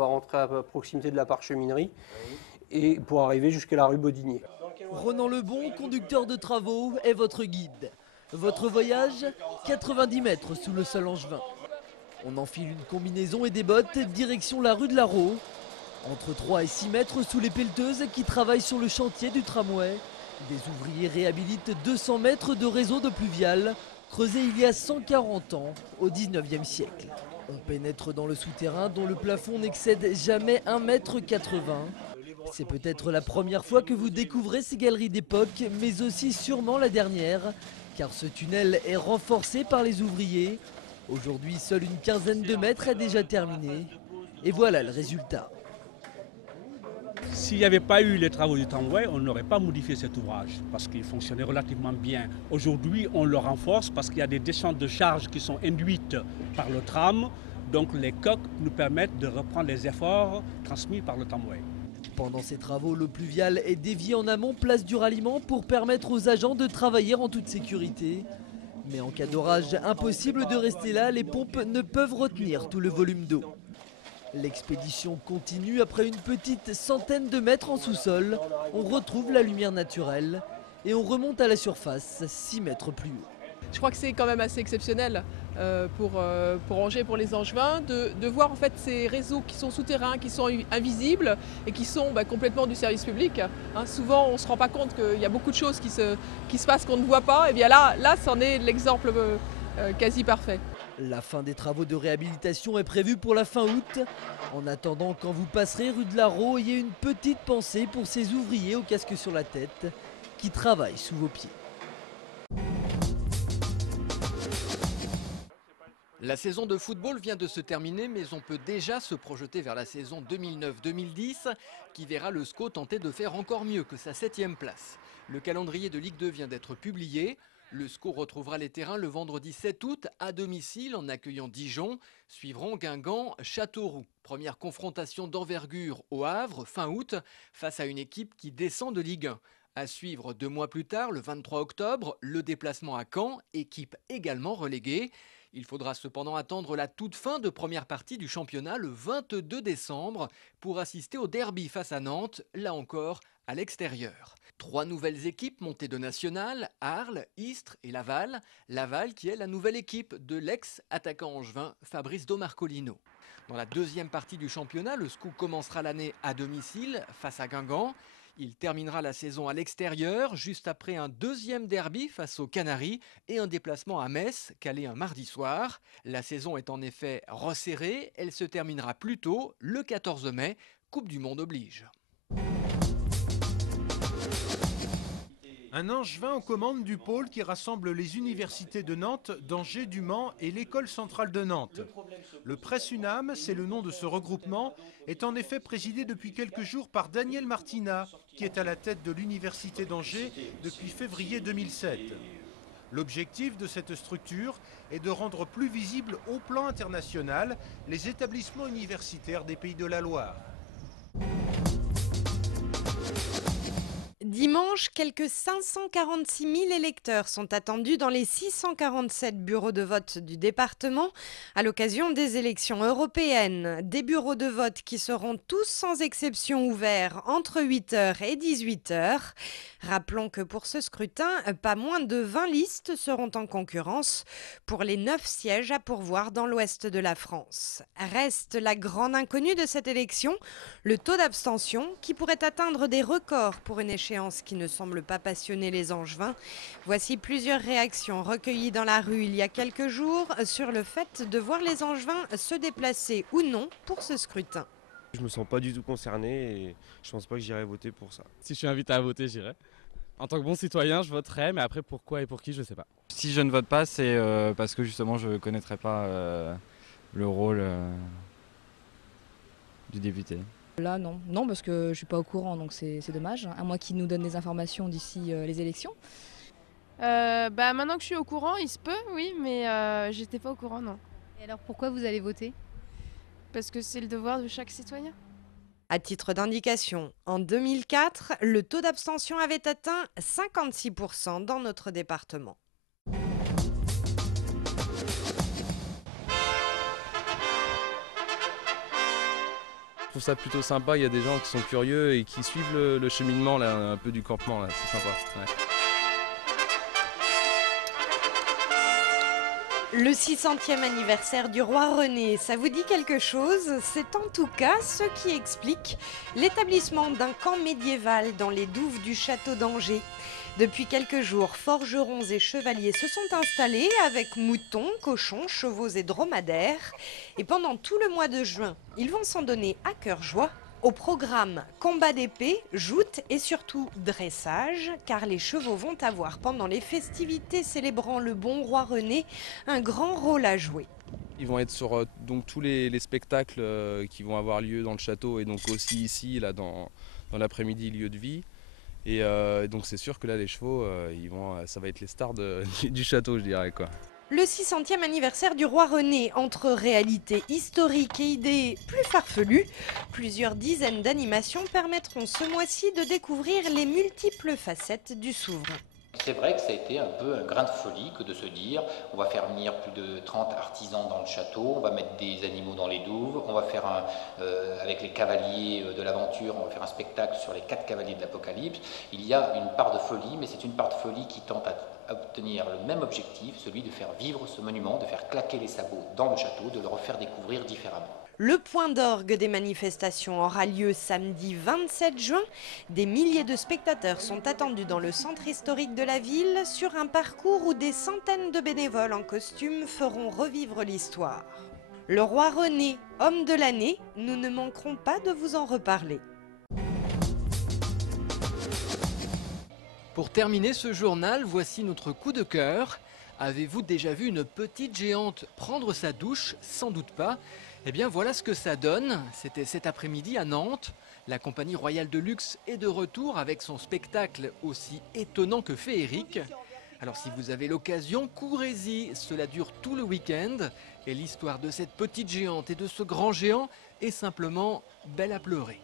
va rentrer à proximité de la parcheminerie et pour arriver jusqu'à la rue Bodinier. Ronan Lebon, conducteur de travaux, est votre guide. Votre voyage, 90 mètres sous le sol angevin. On enfile une combinaison et des bottes, direction la rue de la Raux. Entre 3 et 6 mètres sous les pelleteuses qui travaillent sur le chantier du tramway, des ouvriers réhabilitent 200 mètres de réseau de pluvial, creusé il y a 140 ans, au 19e siècle. On pénètre dans le souterrain dont le plafond n'excède jamais 1,80 m. C'est peut-être la première fois que vous découvrez ces galeries d'époque, mais aussi sûrement la dernière, car ce tunnel est renforcé par les ouvriers. Aujourd'hui, seule une quinzaine de mètres est déjà terminée. Et voilà le résultat. S'il n'y avait pas eu les travaux du tramway, on n'aurait pas modifié cet ouvrage parce qu'il fonctionnait relativement bien. Aujourd'hui, on le renforce parce qu'il y a des descentes de charges qui sont induites par le tram. Donc les coques nous permettent de reprendre les efforts transmis par le tramway. Pendant ces travaux, l'eau pluviale est déviée en amont place du ralliement pour permettre aux agents de travailler en toute sécurité. Mais en cas d'orage, impossible de rester là, les pompes ne peuvent retenir tout le volume d'eau. L'expédition continue après une petite centaine de mètres en sous-sol. On retrouve la lumière naturelle et on remonte à la surface 6 mètres plus haut. Je crois que c'est quand même assez exceptionnel pour Angers, pour les Angevins, de voir en fait ces réseaux qui sont souterrains, qui sont invisibles et qui sont complètement du service public. Souvent, on ne se rend pas compte qu'il y a beaucoup de choses qui se passent qu'on ne voit pas. Et bien là, c'en est l'exemple quasi parfait. La fin des travaux de réhabilitation est prévue pour la fin août. En attendant, quand vous passerez rue de la Raux, ayez une petite pensée pour ces ouvriers au casque sur la tête qui travaillent sous vos pieds. La saison de football vient de se terminer, mais on peut déjà se projeter vers la saison 2009-2010 qui verra le SCO tenter de faire encore mieux que sa 7e place. Le calendrier de Ligue 2 vient d'être publié. Le SCO retrouvera les terrains le vendredi 7 août à domicile en accueillant Dijon. Suivront Guingamp, Châteauroux. Première confrontation d'envergure au Havre fin août face à une équipe qui descend de Ligue 1. À suivre 2 mois plus tard, le 23 octobre, le déplacement à Caen, équipe également reléguée. Il faudra cependant attendre la toute fin de première partie du championnat le 22 décembre pour assister au derby face à Nantes, là encore à l'extérieur. 3 nouvelles équipes montées de national, Arles, Istres et Laval. Laval qui est la nouvelle équipe de l'ex-attaquant angevin Fabrice Domarcolino. Dans la deuxième partie du championnat, le SCO commencera l'année à domicile face à Guingamp. Il terminera la saison à l'extérieur, juste après un deuxième derby face aux Canaries et un déplacement à Metz, calé un mardi soir. La saison est en effet resserrée, elle se terminera plus tôt, le 14 mai, Coupe du Monde oblige. Un Angevin aux commandes du pôle qui rassemble les universités de Nantes, d'Angers, du Mans et l'École centrale de Nantes. Le Pressunam, c'est le nom de ce regroupement, est en effet présidé depuis quelques jours par Daniel Martina, qui est à la tête de l'Université d'Angers depuis février 2007. L'objectif de cette structure est de rendre plus visibles au plan international les établissements universitaires des Pays de la Loire. Dimanche, quelques 546 000 électeurs sont attendus dans les 647 bureaux de vote du département à l'occasion des élections européennes. Des bureaux de vote qui seront tous sans exception ouverts entre 8 h et 18 h. Rappelons que pour ce scrutin, pas moins de 20 listes seront en concurrence pour les 9 sièges à pourvoir dans l'ouest de la France. Reste la grande inconnue de cette élection, le taux d'abstention qui pourrait atteindre des records pour une échéance qui ne semble pas passionner les Angevins. Voici plusieurs réactions recueillies dans la rue il y a quelques jours sur le fait de voir les Angevins se déplacer ou non pour ce scrutin. Je me sens pas du tout concerné et je pense pas que j'irai voter pour ça. Si je suis invité à voter, j'irai. En tant que bon citoyen, je voterai, mais après pourquoi et pour qui, je sais pas. Si je ne vote pas, c'est parce que justement je connaîtrais pas le rôle du député. Là non parce que je suis pas au courant, donc c'est dommage, à moins qu'ils nous donnent des informations d'ici les élections. Maintenant que je suis au courant, il se peut, oui, mais j'étais pas au courant, non. Et alors pourquoi vous allez voter ? Parce que c'est le devoir de chaque citoyen. À titre d'indication, en 2004, le taux d'abstention avait atteint 56% dans notre département. trouve ça plutôt sympa, il y a des gens qui sont curieux et qui suivent le cheminement là, un peu du campement, là. C'est sympa. Ouais. Le 600e anniversaire du roi René, ça vous dit quelque chose? C'est en tout cas ce qui explique l'établissement d'un camp médiéval dans les douves du château d'Angers. Depuis quelques jours, forgerons et chevaliers se sont installés avec moutons, cochons, chevaux et dromadaires. Et pendant tout le mois de juin, ils vont s'en donner à cœur joie. Au programme, combat d'épée, joute et surtout dressage, car les chevaux vont avoir pendant les festivités célébrant le bon roi René un grand rôle à jouer. Ils vont être sur donc, tous les spectacles qui vont avoir lieu dans le château et donc aussi ici, là, dans l'après-midi, lieu de vie. Et donc c'est sûr que là les chevaux, ça va être les stars du château, je dirais, quoi. Le 600e anniversaire du roi René, entre réalité historique et idées plus farfelues, plusieurs dizaines d'animations permettront ce mois-ci de découvrir les multiples facettes du souverain. C'est vrai que ça a été un peu un grain de folie que de se dire on va faire venir plus de 30 artisans dans le château, on va mettre des animaux dans les douves, on va faire avec les cavaliers de l'aventure, on va faire un spectacle sur les 4 cavaliers de l'Apocalypse. Il y a une part de folie, mais c'est une part de folie qui tente à obtenir le même objectif, celui de faire vivre ce monument, de faire claquer les sabots dans le château, de le refaire découvrir différemment. Le point d'orgue des manifestations aura lieu samedi 27 juin. Des milliers de spectateurs sont attendus dans le centre historique de la ville sur un parcours où des centaines de bénévoles en costume feront revivre l'histoire. Le roi René, homme de l'année, nous ne manquerons pas de vous en reparler. Pour terminer ce journal, voici notre coup de cœur. Avez-vous déjà vu une petite géante prendre sa douche? Sans doute pas. Eh bien voilà ce que ça donne. C'était cet après-midi à Nantes. La compagnie royale de luxe est de retour avec son spectacle aussi étonnant que féerique. Alors si vous avez l'occasion, courez-y, cela dure tout le week-end. Et l'histoire de cette petite géante et de ce grand géant est simplement belle à pleurer.